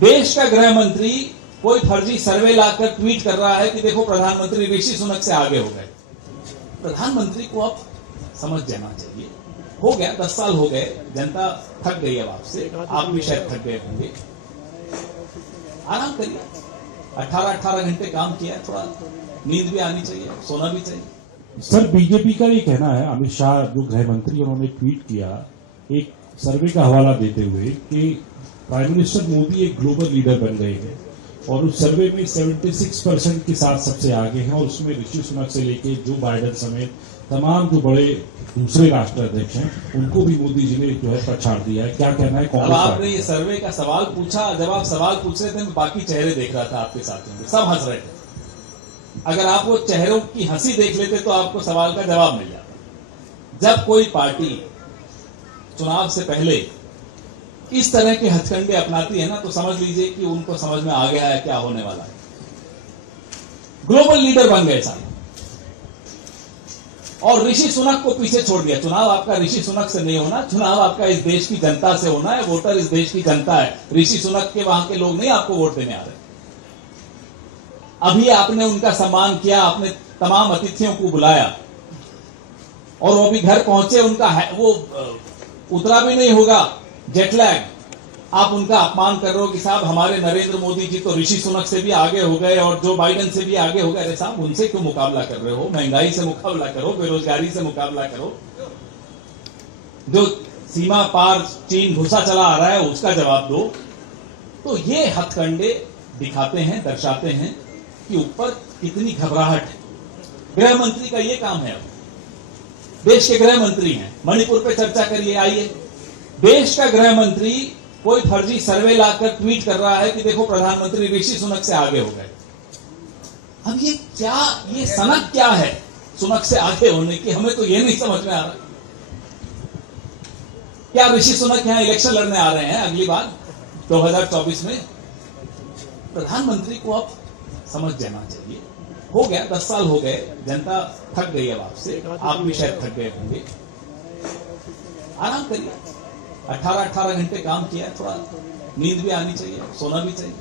देश का गृह मंत्री कोई फर्जी सर्वे लाकर ट्वीट कर रहा है कि देखो प्रधानमंत्री ऋषि सुनक से आगे हो गए। प्रधानमंत्री को अब समझ जाना चाहिए, हो गया 10 साल हो गए, जनता थक गई अब आपसे, आप भी शायद थक गए होंगे। आराम करिए, 18 घंटे काम किया, थोड़ा नींद भी आनी चाहिए, सोना भी चाहिए। सर, बीजेपी का ये कहना है, अमित शाह जो गृह मंत्री उन्होंने ट्वीट किया एक सर्वे का हवाला देते हुए कि प्राइम मिनिस्टर मोदी एक ग्लोबल लीडर बन गए हैं और उस सर्वे में 76% के साथ सबसे आगे हैं और उसमें ऋषि सुनक से लेके जो बाइडेन समेत तमाम जो बड़े दूसरे राष्ट्राध्यक्ष हैं उनको भी मोदी जी ने जो है पछाड़ दिया है। क्या कहना है कांग्रेस? आपने ये सर्वे का सवाल पूछा, जब आप सवाल पूछ रहे थे मैं बाकी चेहरे देख रहा था आपके साथियों के, सब हंस रहे थे। अगर आप वो चेहरों की हंसी देख लेते तो आपको सवाल का जवाब मिल जाता। जब कोई पार्टी चुनाव से पहले इस तरह के हथकंडे अपनाती है ना, तो समझ लीजिए कि उनको समझ में आ गया है क्या होने वाला है। ग्लोबल लीडर बन गए साहब और ऋषि सुनक को पीछे छोड़ दिया। चुनाव आपका ऋषि सुनक से नहीं होना, चुनाव आपका इस देश की जनता से होना है। वोटर इस देश की जनता है, ऋषि सुनक के वहां के लोग नहीं आपको वोट देने आ रहे। अभी आपने उनका सम्मान किया, आपने तमाम अतिथियों को बुलाया और वो अभी घर पहुंचे, उनका वो उतरा भी नहीं होगा जेटलैग, आप उनका अपमान कर रहे हो कि साहब हमारे नरेंद्र मोदी जी तो ऋषि सुनक से भी आगे हो गए और जो बाइडेन से भी आगे हो गए। अरे साहब, उनसे क्यों मुकाबला कर रहे हो? महंगाई से मुकाबला करो, बेरोजगारी से मुकाबला करो, जो सीमा पार चीन घुसा चला आ रहा है उसका जवाब दो। तो ये हथकंडे दिखाते हैं, दर्शाते हैं कि ऊपर कितनी घबराहट है। गृह मंत्री का ये काम है, अब देश के गृह मंत्री हैं, मणिपुर पे चर्चा करिए। आइए, देश का गृह मंत्री कोई फर्जी सर्वे लाकर ट्वीट कर रहा है कि देखो प्रधानमंत्री ऋषि सुनक से आगे हो गए। अब ये क्या, ये सनक क्या है सुनक से आगे होने की? हमें तो ये नहीं समझ में आ रहा। क्या ऋषि सुनक यहां इलेक्शन लड़ने आ रहे हैं अगली बार 2024 में? प्रधानमंत्री को अब समझ जाना चाहिए, हो गया 10 साल हो गए, जनता थक गई अब आपसे, आप भी शायद थक गए होंगे। आराम करिए, 18 घंटे काम किया, थोड़ा नींद भी आनी चाहिए, सोना भी चाहिए।